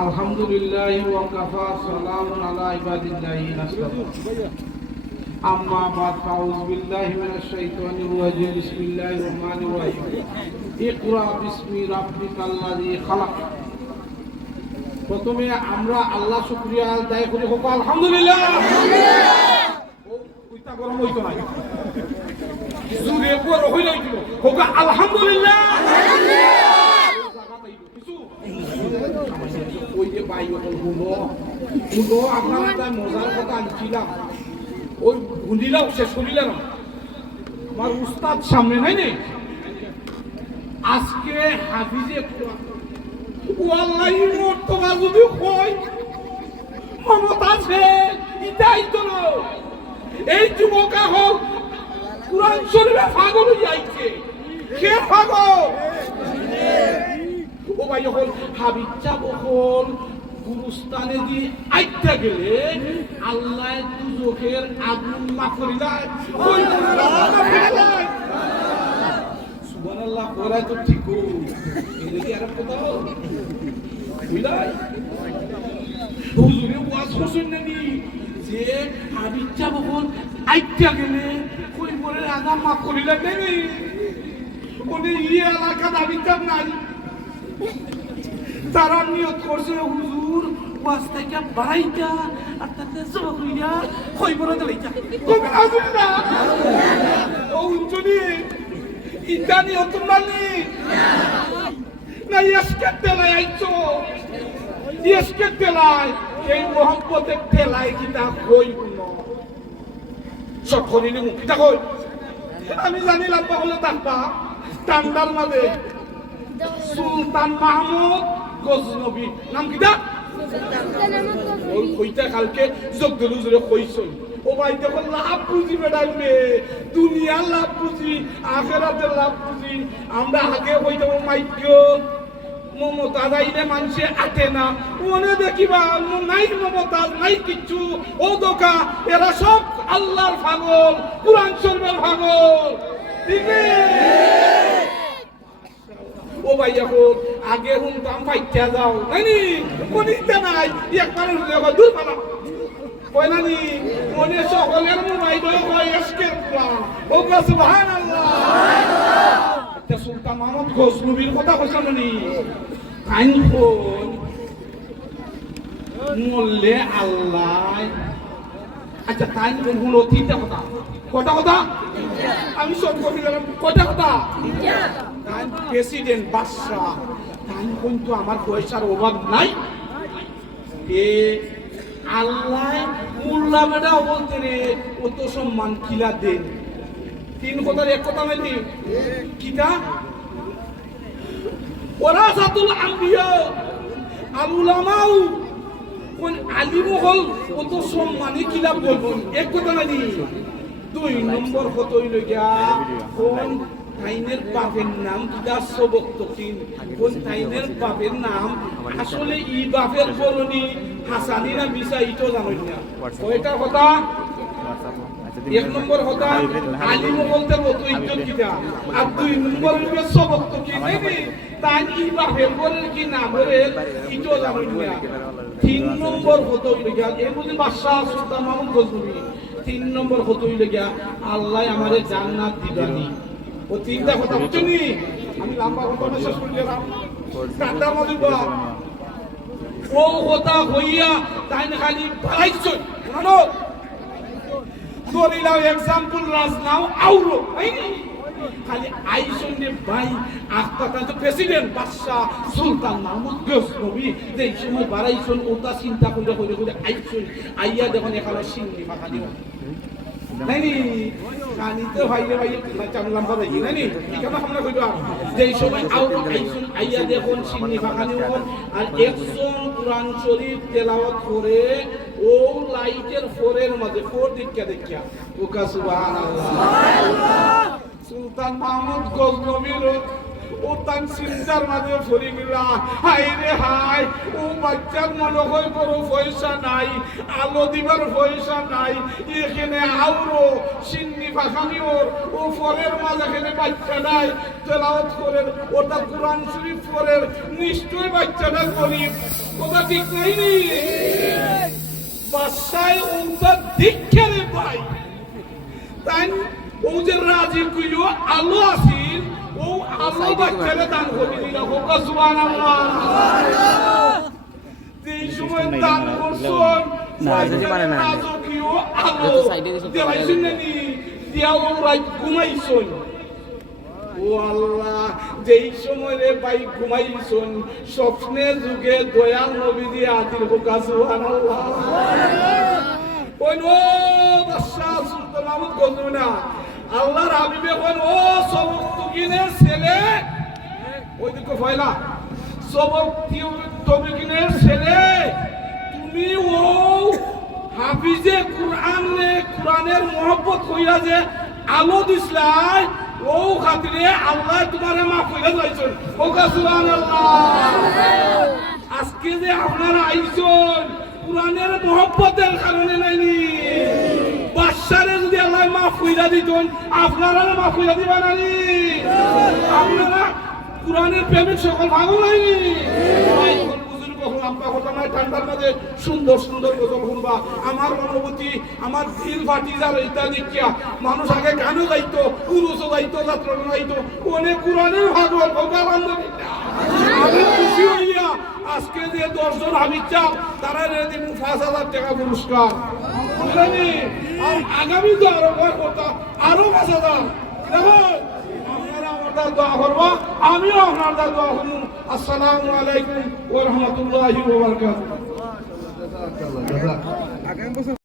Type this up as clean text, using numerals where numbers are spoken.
আলহামদুলিল্লাহি ওয়া কাফা সালামুন আলা ইবাদিল্লাহি নাসতাফা আম্মা বাদ আউযু বিল্লাহি মিনাশ শাইতানির রাজিম বিসমিল্লাহির রহমানির রহিম ইকরা বিসমি রাব্বিকাল্লাযী খালাক। প্রথমে আমরা আল্লাহ শুকরিয়া আদায় করি হোক আলহামদুলিল্লাহ। ও কইতা গরম হইতো না জুরে বড় হইলো হোক আলহামদুলিল্লাহ। ওই যে ভাই গুলো আপনারা তাই মজার কথা আনছিলাম, ওই গুন্ডিলাম শেষ করিলাম। আমার উস্তাদ সামনে নাই নেই, আজকে হাফিজে ওয়াল্লাহি মর্তবা যদি হয় মমতা আছে এটাই তো এই যুবকা হোক কুরআন শরীফে পাগল হয়ে যাইছে। কে পাগল? ও ভাই হল হাবিচ্ছা বহল গুরুস্থানে দিয়ে আইটা গেলে আল্লাহ দুজখের আগুন মাফ করিলায়। সুবহানাল্লাহ করাই তো ঠিক এদিকে আর কথা বুঝলাই হুজুরে ওয়াজ করছেন নাকি যে হাবিচ্ছা বহল আইটা গেলে কই পরে আগাম মাফ করিলা নেই ওনে ইয়ে এলাকা হাবিচ্ছা নাই। তারা নিয়ত করছে হুজুর ওয়াজ থেকে বাড়াইটা আর তাতে জবাব হইয়া কই বড় দিলাইটা কবে আসবে না ও উঞ্চনি ইটা নিয়ত মানি না এসকে তেলাই আইছো এসকে তেলাই এই মোহাম্মদের তেলাই কিটা কই না সব করিনি মুখিটা কই আমি জানিলাম বলে তাকবা টান্ডার মাঝে সুলতান মাহমুদ গজনবী নাম কিটা ওই কইটা কালকে জগদল হুজুরে কইছই। ও ভাই দেখো লাভ বুঝি বেড়াইবে দুনিয়া লাভ বুঝি আখেরাতের লাভ বুঝি। আমরা আগে কইতে মাইক্য মমতা যাইলে মানুষে আটে না মনে দেখিবা নাই মমতা নাই কিচ্ছু। ও দোকা এরা সব আল্লাহর পাগল কুরআন শরীফের পাগল। ঠিক ও ভাই এখন আগে শুনতাম ফাইটা যাও নাইনি মনিতে নাই একবারে দূর পালা কয় নানি মনে সকলের মোবাইল হয় এসকে ও সুবহানাল্লাহ। এটা সুলতান মাহমুদ গজনবীর কথা কইছেন নি আইন কোন মল্লে আল্লাহ। আচ্ছা তাই কোন তিনটা কথা কটা কথা আমি সব কই দিলাম কটা কথা প্রেসিডেন্ট বাদশা তাই কিন্তু আমার পয়সার অভাব নাই। এ আল্লাহ মোল্লা বেটা বলতে রে অত সম্মান কিলা দেন। তিন কথার এক কথা নাকি কিটা ওরাসাতুল আম্বিয়া আল উলামাউ কোন আলিম হল অত সম্মানে কিলা বলবেন এক কথা নাকি। দুই নম্বর কত হইল গিয়া কোন তাইনের বাপের নাম কিদা সবক তকিন কোন তাইনের বাপের নাম আসলে ই বাপের বরণী হাসানি না মিসা ইটো জানোই না। কয়টা কথা? এক নম্বর কথা আলিম বলতে মতো ইজ্জত কিটা আর দুই নম্বর হইবে সবক তকিন নেই তাই ই বাপের বরের কি না বরের ইটো জানোই না। তিন নম্বর কত হইল গিয়া এই বুঝি বাদশা সুলতান মাহমুদ গজনবী। তিন নম্বর কত হইল গিয়া আল্লাহ আমারে জান্নাত দিবানি। ও তিনটা কথা বুঝছনি আমি লম্বা কথা শেষ করে দিলাম টাটা মদিবা ও কথা হইয়া তাই না খালি বাড়াইছো জানো ধরিলাও एग्जांपल রাজনাও আউরো খালি আইসন রে ভাই আখপাতা তো প্রেসিডেন্ট বাদশা সুলতান মাহমুদ গজনবী যে সময় বাড়াইছন ওটা চিন্তা করে করে করে আইসন আইয়া যখন এখানে সিংনি ফাঁকা দিও নাইনি কানি তো ভাইরে ভাই চামলাম বাজাই নাইনি কেন আমরা কইবা যে সময় আউট আইসুন আইয়া দেখুন সিন্নি ফাঁকানি হন আর একজন কুরআন শরীফ তেলাওয়াত করে ও লাইটের ফোরের মধ্যে ফোর দিকটা দেখিয়া ওকা সুবহানাল্লাহ সুলতান মাহমুদ গজনবীর ও তান চিন্তার মাঝে ফরি গেলা হাই রে হাই ও বাচ্চার মনে হয় বড় পয়সা নাই আলো দিবার পয়সা নাই এখানে আউরো সিন্নি ফাঁকানি ওর ও ফরের মাঝখানে বাচ্চা নাই তেলাওয়াত করেন ওটা কুরআন শরীফ পড়েন নিশ্চয় বাচ্চাটা গরিব কথা ঠিক নাই নি বাসায় ওটা দীক্ষা রে ভাই তাই ও যে রাজি কইলো আলো আসিল ও আলো বাচ্চারে দান করে দিল হোকা সুবহানাল্লাহ এই সময় দান করছন না যদি মানে না আলো দেখাইছেন নি দিয়াও রাত ঘুমাইছন ও আল্লাহ যেই সময় রে ভাই ঘুমাইছন স্বপ্নে যুগে দয়াল নবী দিয়ে আদিল হোকা সুবহানাল্লাহ কোন ও বাদশাহ সুলতান মাহমুদ গজনা আল্লাহর হাবিবে কোন ও সবক তুকিনের ছেলে ওই দিকে ফয়লা সবক তুকিনের ছেলে তুমি ও হাফিজে কোরআনের মহব্বত কইরা যে আলো দিছলাই ও খাতিরে আল্লাহ তোমারে মাফ কইরা যাইছেন ওকা সুবহানাল্লাহ আজকে যে আপনারা আইছেন কোরআনের মহব্বতের কারণে নাইনি বাদশারে যদি আল্লাহ মাফ কইরা দিতেন আপনারা মাফ কইরা দিবা নানি আপনারা কোরআনের প্রেমিক সকল ভালো নাইনি ঠান্ডার মাঝে সুন্দর সুন্দর গজল শুনবা আমার অনুভূতি আমার দিল ফাটি যার এটা দেখিয়া মানুষ আগে গানও যাইতো পুরুষও যাইতো যাত্রা যাইতো অনেক কোরআনের ভাগল আমি খুশি হইয়া আজকে যে 10 জন হাবিজ চাপ তারা দিন 5,000 টাকা পুরস্কার বুঝলেনি আগামী তো আরো কথা আরো 5,000 দেখো দোয়া করবো আমিও আপনার দোয়া করবো আসসালামু আলাইকুম ওয়া রাহমাতুল্লাহি ওয়া বারাকাতুহু